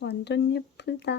완전 예쁘다.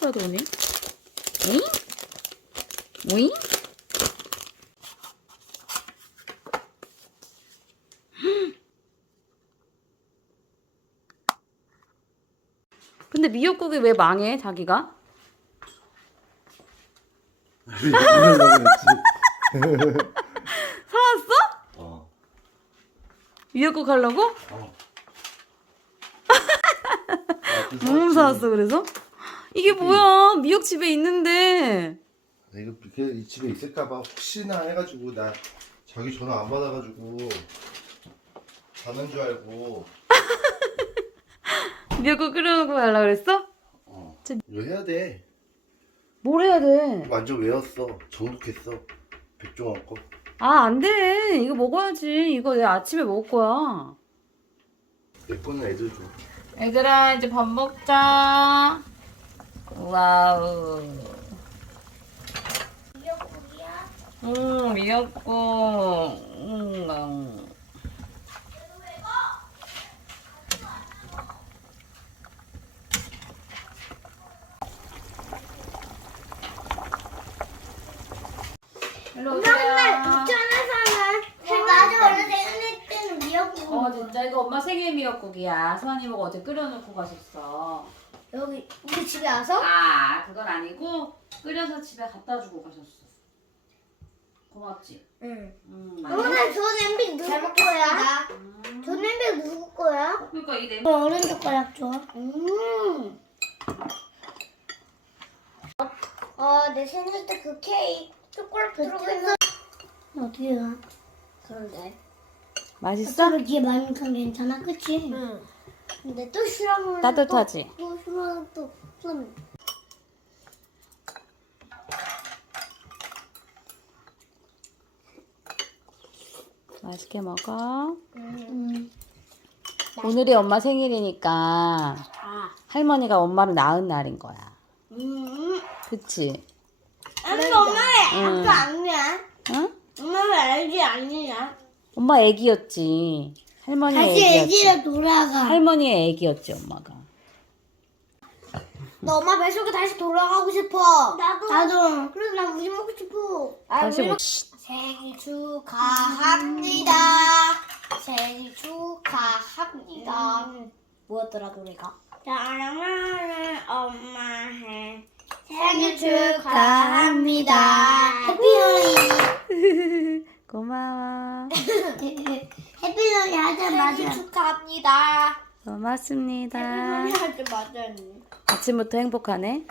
누가 도네? 오잉? 오잉? 근데 미역국이 왜 망해 자기가? 사왔어? 어. 미역국 하려고? 어. 뭐 사왔어 그래서? 이게 뭐야 미역 집에 있는데 이거 이렇게 이 집에 있을까봐 혹시나 해가지고 나 자기 전화 안 받아가지고 자는 줄 알고 미역국 끓여놓고 가려고 그랬어? 어. 진- 이거 해야 돼. 뭘 해야 돼? 완전 외웠어. 정독했어. 백종원 거. 아 안 돼. 이거 먹어야지. 이거 내 아침에 먹을 거야. 내 거는 애들 줘. 얘들아 이제 밥 먹자. 와우. 미역국이야? 음 미역국. 음. 일로 엄마 맨날 오세요 부천에서는 나도 원래 생일 때는 미역국 어 진짜 이거 엄마 생일 미역국이야 수환이 보고 어제 끓여놓고 가셨어 여기 우리 집에 와서 아 그건 아니고 끓여서 집에 갖다 주고 가셨어 고맙지? 응 음. 오늘 저 냄비 누구 거야? 음. 저 냄비 누구 거야? 그러니까 이 냄새 어른 젓가락 줘. 음. 아, 내 생일 때 그 케이크 초콜릿 들어가 어떻게 가? 그런데. 맛있어? 여기에 많으니까 괜찮아, 그치? 응. 근데 또 싫어하면 따뜻하지? 또, 또 싫어하면 또 좀. 맛있게 먹어 음. 오늘이 엄마 생일이니까 아. 할머니가 엄마를 낳은 날인 거야 음. 그치? 아빠 아니야? 응? 엄마 왜 알지 아니야? 엄마 애기였지 할머니의 다시 애기였지 애기로 돌아가. 할머니의 애기였지 엄마가 나 엄마 뱃속에 다시 돌아가고 싶어. 나도. 나도. 그래서 나 우유 먹고 싶어. 다시 뭐 생일 축하합니다. 생일 축하합니다. 뭐였더라 노래가? 사랑하는 엄마 해. 생일 축하합니다. 고마워 해피로이 하자마자. 생일 축하합니다. 고맙습니다 하자마자. 아침부터 행복하네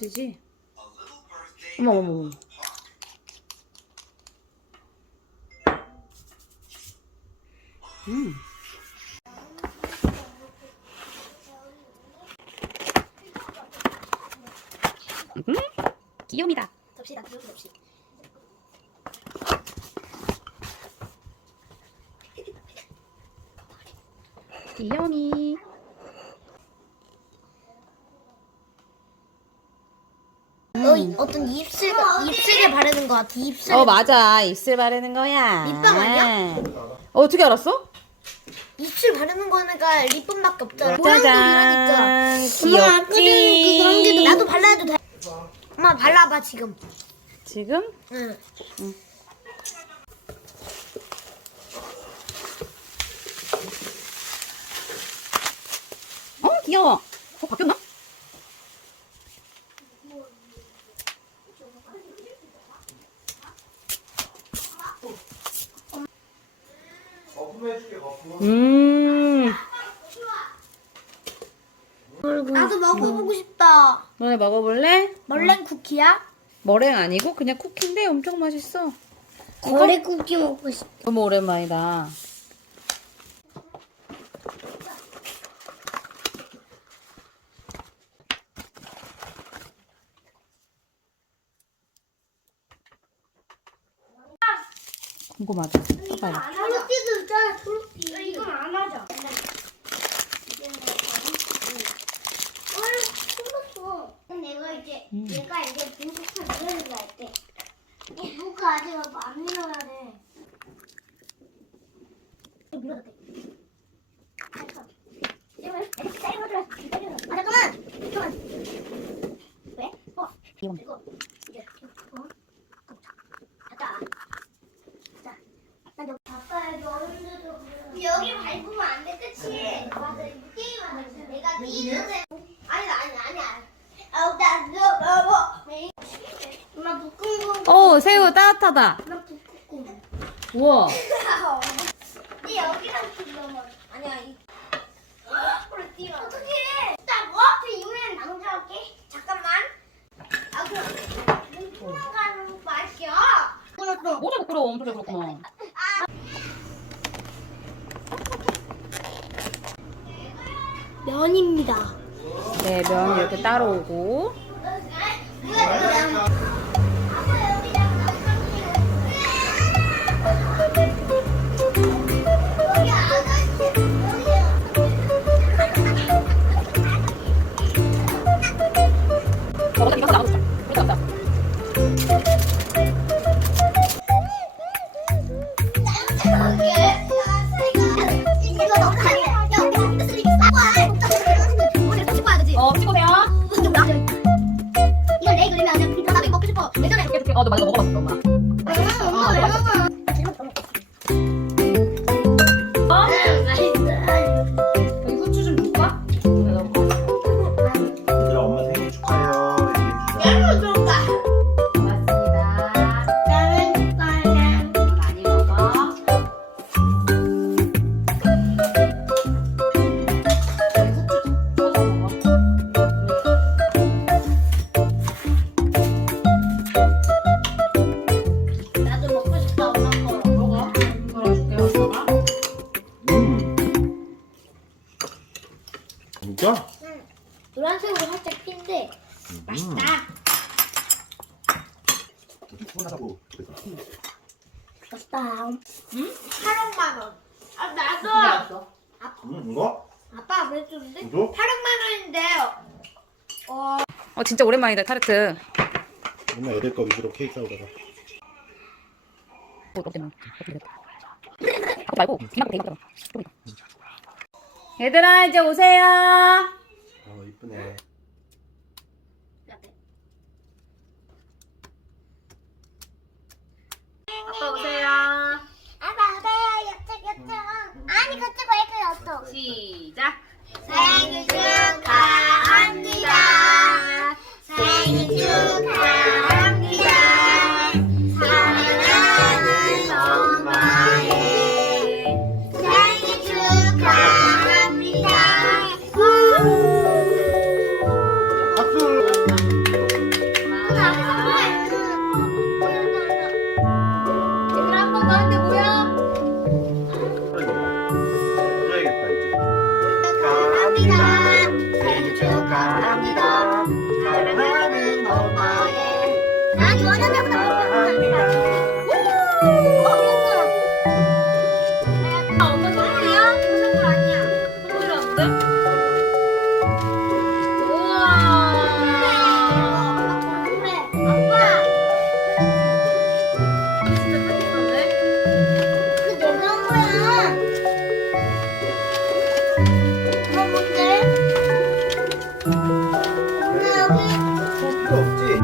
좋아지지? 어머, 어머, 어머. 음. 음, 귀요미다. 접시다, 귀여운 접시. 귀요미. 너 이- 어떤 입술 입술에 바르는 거 같아. 입술. 어, 맞아. 입술 바르는 거야. 립밤 아니야? 어, 어떻게 알았어? 입술 바르는 거니까 립밤밖에 없잖아. 모양도 짜잔. 이러니까. 귀엽지? 그런 게 나도 발라도 돼. 엄마 발라봐 지금. 지금? 응. 어, 귀여워. 어, 바뀌었나? 거품해줄게 거품. 음. 나도 먹어보고 싶다. 너네 먹어볼래? 멀랭 쿠키야? 머랭 아니고 그냥 쿠키인데 엄청 맛있어. 거래 쿠키 먹고 싶다. 너무 오랜만이다. 궁금하다. 봐봐요. 초록티도 있잖아. 초록티. 이건 안 하자. 어, 내가 이제 음. 얘가 이제 분석한 이런 거 할때 누가 아직 안 밀어야 돼. 밀어도 돼. 아, 잠깐만. 잠깐만. 왜? 어. 이거. 이거 이제 어? 됐다. 자, 난 여기 바꿔야지 어른들도 여기 밟으면 안 돼, 그치? 맞아, 이거 게임 하는 거 내가 이는데 아니 아니 아니 아니. 아우 나너 뭐? 엄마 묶은 거. 오, 새우 따뜻 하다. 엄마 묶고. 우와. 이 여기랑 불러봐. 아니야 이. 우리 뛰어. 어떻게? 나뭐 앞에 이번엔 낭자할게. 잠깐만. 아 그럼 뭉뚱한 가는 맛이야. 끊었어. 모자 부끄러워. 엄청 잘 그렇구나. 면입니다. 네, 면 이렇게 따로 오고. 어, 너 맞아, 먹어봤어, 엄마. 나 응? 8억만 원. 아 나도. 알았어. 응 이거? 아빠 왜 줬는데? 이거? 8억만 원인데. 어. 어 진짜 오랜만이다 타르트. 맨날 애들 거 위주로 케이크 사오다가 뭐. 하지 말고 그냥 대고 좀 이따. 얘들아 이제 오세요. 어 이쁘네 아빠 오세요. 아빠 아빠야 옆쪽 옆쪽. 아니 그쪽 왜 그랬어? 시작. 생일 축하합니다. 생일 축하합니다. 뭔데? 나 여기 필요 없지?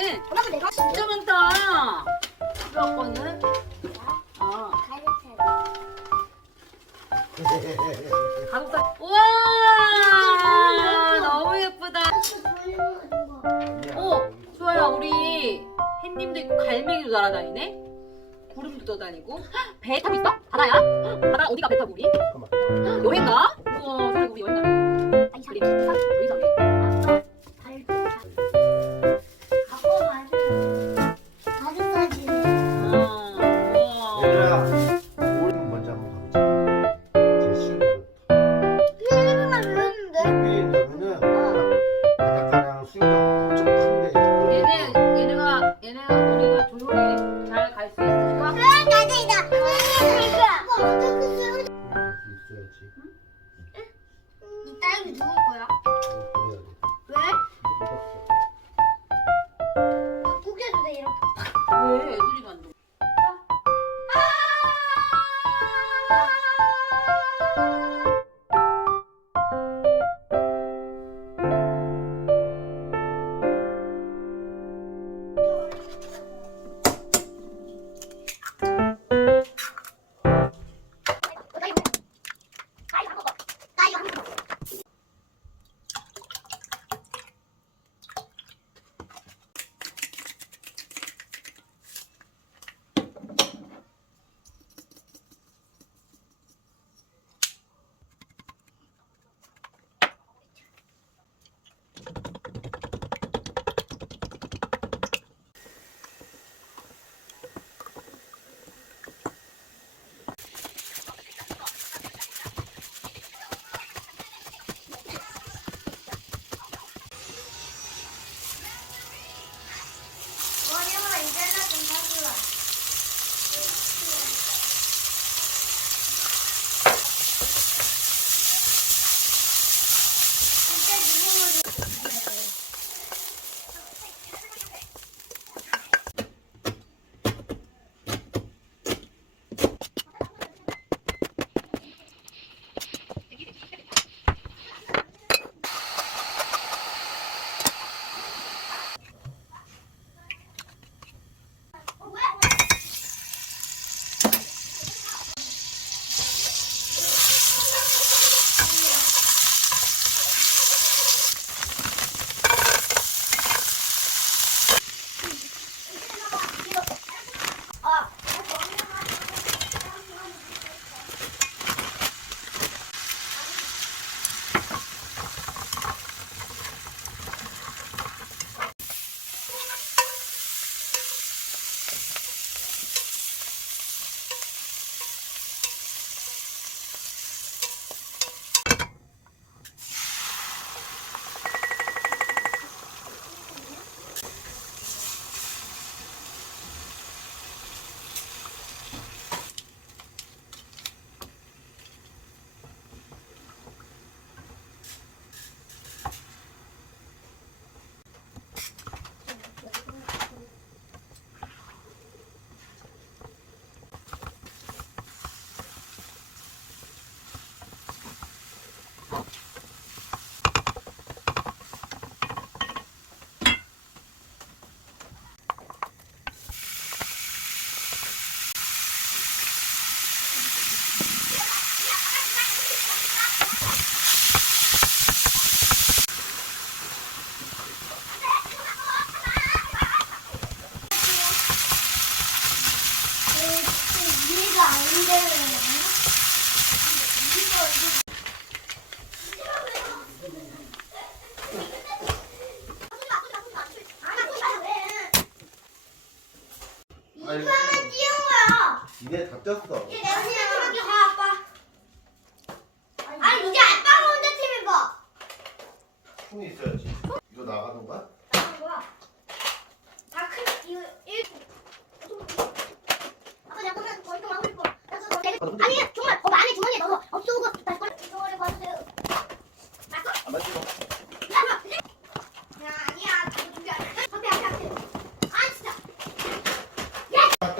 같아. 엄마도 내가 진짜 많다. 이거 거는 어, 가족사. 우와, 너무 예쁘다. 오, 좋아요. 우리 햇님도 있고 갈매기도 날아다니네. 구름도 떠다니고. 헉, 배 타고 있어? 바다야? 헉, 바다 어디가 배 타고 우리? 잠깐만 여행 가? 우와, 우리 여행 가. 사- 우리 우리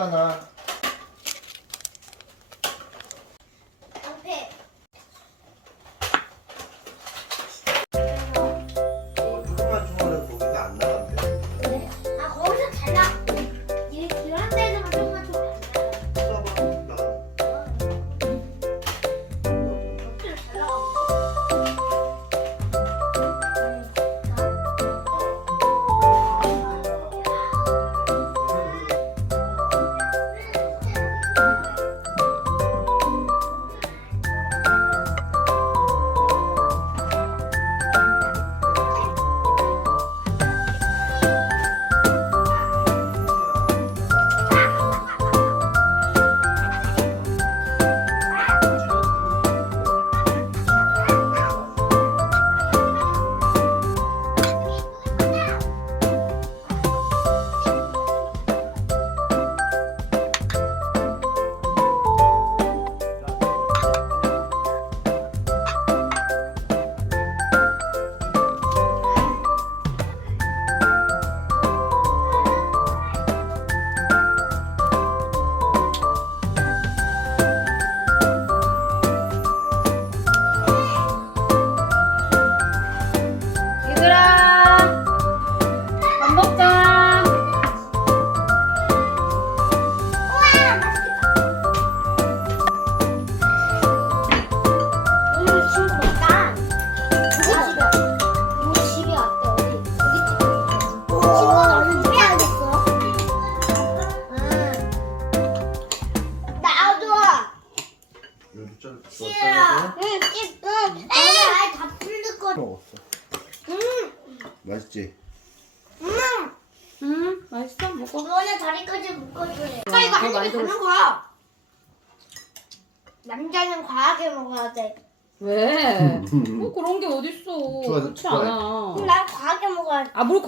갖다 놔.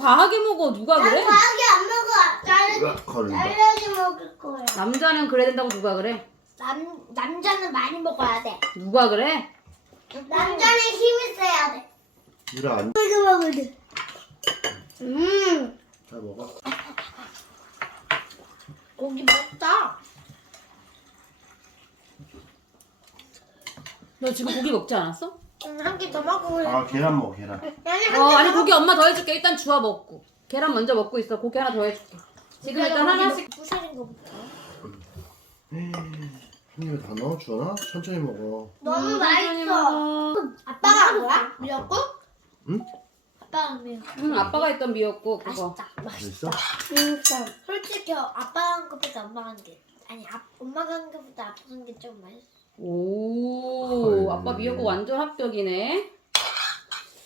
과하게 먹어 누가 난 그래? 과하게 안 먹어. 잘라지 먹을 거야. 남자는 그래야 된다고 누가 그래? 남 남자는 많이 먹어야 돼. 누가 그래? 남자는 힘이 세야 돼. 유라 안. 이거 먹어야 돼. 음, 잘 먹어. 고기 맛있다. 너 지금 고기 먹지 않았어? 한개더 먹을래. 아 계란 먹어 계란. 어 한개 아니 고기 엄마 더 해줄게 일단 주워 먹고 계란 먼저 먹고 있어 고기 하나 더 해줄게 지금 일단 하나씩 부셔진 거부터. 한 입에 다 넣어 주원아? 천천히 먹어. 너무 음, 맛있어. 먹어. 아빠가 한 거야? 미역국? 응? 아빠가 한 미역국. 응 아빠가 했던 미역국 그거 맛있다. 맛있어? 진짜. 솔직히 아빠가 한 것보다 엄마가 한 게. 아니 아, 엄마가 한 것보다 아빠가 한 게 좀 맛있어. 오 헐. 아빠 미역국 완전 합격이네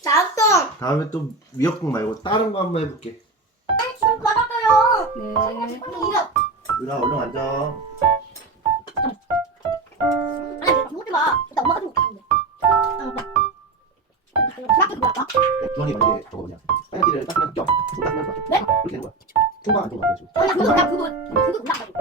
나도 다음에 또 미역국 말고 다른 거 한번 해볼게. 좀 받았어요. 네 이거 얼른 앉아. 아니 봐. 일단 엄마가 좀 먹는데. 나도 봐. 주원이 이제 저거 뭐냐? 빨간기를 닦으면 껴. 손 닦으면 껴. 네? 이렇게 되는 거야. 통과 안 통과 지금. 아니 그거 나 그거 그거 나. 빨리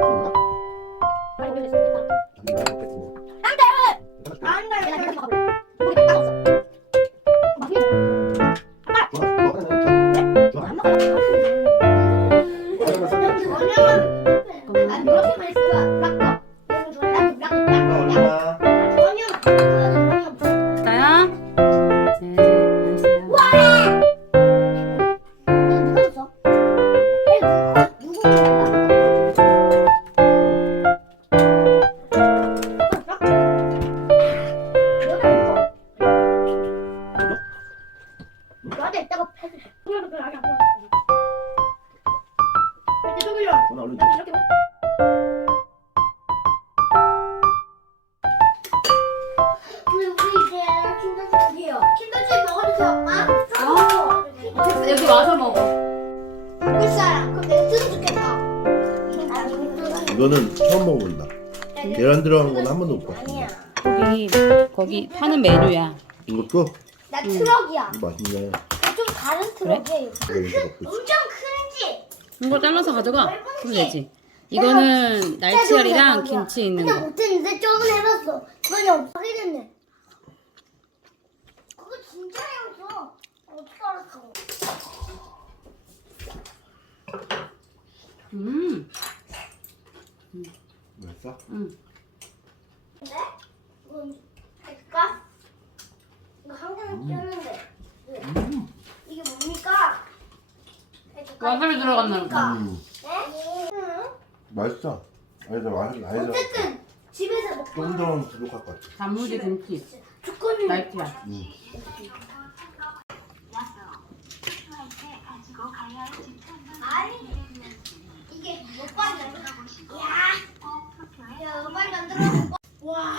잘라서 가져가. 그럼 되지. 이거는 날치알이랑 김치 있는 근데 거. 못했는데 조금 해봤어. 그냥 하게 됐네. 그거 진짜 해봤어. 어떻게 알았어? 음, 맛있어? 음. 근데 이건 할까? 이거 한 개는 꼈는데 왜? 음. 이게 뭡니까? 해줄까? 와사비 들어갔나 뭡니까? 음. 네? 응. 맛있어. 아니 나 맛있어. 아니 나 어쨌든 집에서 먹고 조금 더 부족할 것 같아. 단무지 김치, 조건이 날치알. 음. 아니 이게 몇 번이 안 들어? 야, 야, 빨리 안 들어. 와,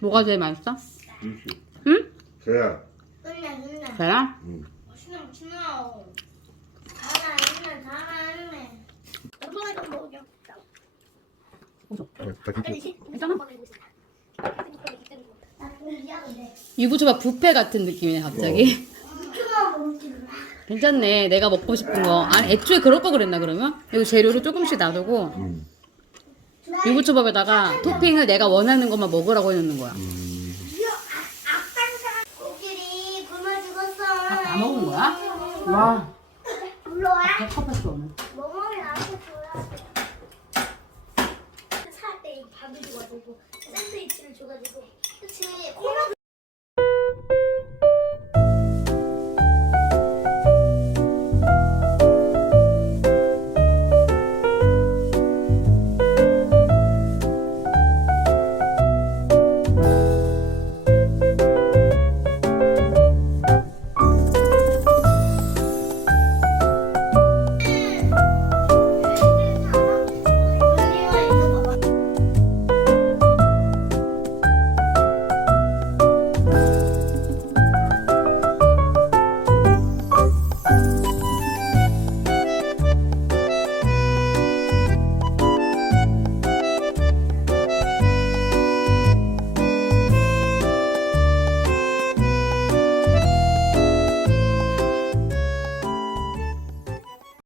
뭐가 제일 맛있어? 김치. 응? 계란. 은나 은나. 계란? 음. 신나 신나. 유부초밥 뷔페 같은 느낌이네 갑자기. 괜찮네. 내가 먹고 싶은 거. 아니 애초에 그럴 거 그랬나 그러면? 여기 재료를 조금씩 놔두고 음. 유부초밥에다가 토핑을 내가 원하는 것만 먹으라고 해놓는 거야. 음. 죽었어. 밥다 먹은 거야? 와. 불러와. 백합했어 오늘. 멍멍이 나한테 줘야 살때 밥을 줘가지고 샌드위치를 줘가지고 그치 콜라